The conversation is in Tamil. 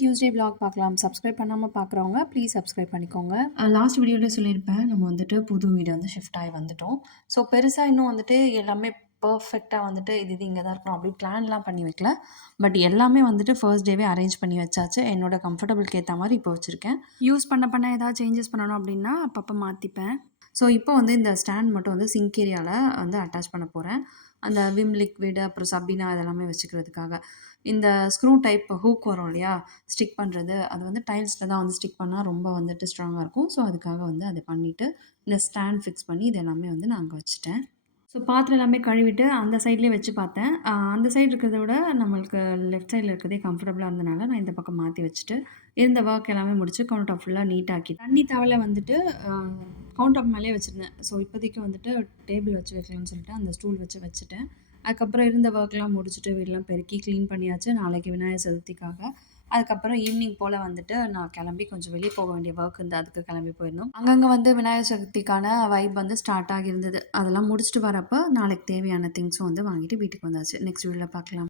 டியூஸ்டே vlog பார்க்கலாம். சப்ஸ்கிரைப் பண்ணாம பார்க்குறவங்க ப்ளீஸ் சப்ஸ்கிரைப் பண்ணிக்கோங்க. லாஸ்ட் வீடியோல சொல்லியிருப்பேன். நம்ம வந்துட்டு புது வீடு வந்து ஷிஃப்ட் ஆகி வந்துட்டோம். ஸோ பெருசா இன்னும் வந்துட்டு எல்லாமே பெர்ஃபெக்ட்டா வந்துட்டு இது இங்க தான் இருக்கணும் அப்படி பிளான்லாம் பண்ணி வைக்கல. பட் எல்லாமே வந்துட்டு ஃபர்ஸ்ட் டேவே அரேஞ்ச் பண்ணி வச்சாச்சு. என்னோட கம்ஃபர்டபுள்க்கு ஏத்த மாரி இப்போ வச்சிருக்கேன். யூஸ் பண்ண ஏதாவது சேஞ்சஸ் பண்ணணும் அப்படின்னா அப்பப்போ மாற்றிப்பேன். ஸோ இப்போ வந்து இந்த ஸ்டாண்ட் மட்டும் வந்து சிங்க் ஏரியால வந்து அட்டாச் பண்ண போறேன். அந்த விம் லிக்விட் அப்புறம் சபீனா அதெல்லாமே வச்சுக்கிறதுக்காக. இந்த ஸ்க்ரூ டைப் ஹூக் வரும் இல்லையா? ஸ்டிக் பண்றது. அது வந்து டைல்ஸ்ல தான் வந்து ஸ்டிக் பண்ணா ரொம்ப வந்துட்டு ஸ்ட்ராங்கா இருக்கும். ஸோ அதுக்காக வந்து அத பண்ணிட்டு, இந்த ஸ்டாண்ட் ஃபிக்ஸ் பண்ணி இது எல்லாமே வந்து நான் அங்க வச்சுட்டேன். ஸோ பாத்திரம் எல்லாமே கழுவிட்டு அந்த சைட்லேயே வச்சு பார்த்தேன். அந்த சைடு இருக்கிறத விட நம்மளுக்கு லெஃப்ட் சைடில் இருக்கிறதே கம்ஃபர்டபுளாக இருந்தனால நான் இந்த பக்கம் மாற்றி வச்சுட்டு இருந்த ஒர்க் எல்லாமே முடிச்சு கவுண்டர் டாப் ஃபுல்லாக நீட் ஆக்கி தண்ணி தவலை வந்துட்டு கவுண்டர் டாப் மேலேயே வச்சுருந்தேன். ஸோ இப்போதைக்கு வந்துட்டு டேபிள் வச்சு வைக்கலாம்னு சொல்லிட்டு அந்த ஸ்டூல் வச்சு வச்சுட்டேன். அதுக்கப்புறம் இருந்த ஒர்க்லாம் முடிச்சுட்டு வீடெல்லாம் பெருக்கி க்ளீன் பண்ணியாச்சு. நாளைக்கு விநாயகர் சதுர்த்திக்காக. அதுக்கப்புறம் ஈவினிங் போல் வந்துட்டு நான் கிளம்பி கொஞ்சம் வெளியே போக வேண்டிய ஒர்க் இருந்து அதுக்கு கிளம்பி போயிருந்தோம். அங்கங்கே வந்து விநாயகர் சதுர்த்திக்கான வைப் வந்து ஸ்டார்ட் ஆகியிருந்தது. அதெல்லாம் முடிச்சுட்டு வரப்போ நாளைக்கு தேவையான திங்ஸும் வந்து வாங்கிட்டு வீட்டுக்கு வந்தாச்சு. நெக்ஸ்ட் வீடியோவில் பார்க்கலாம்.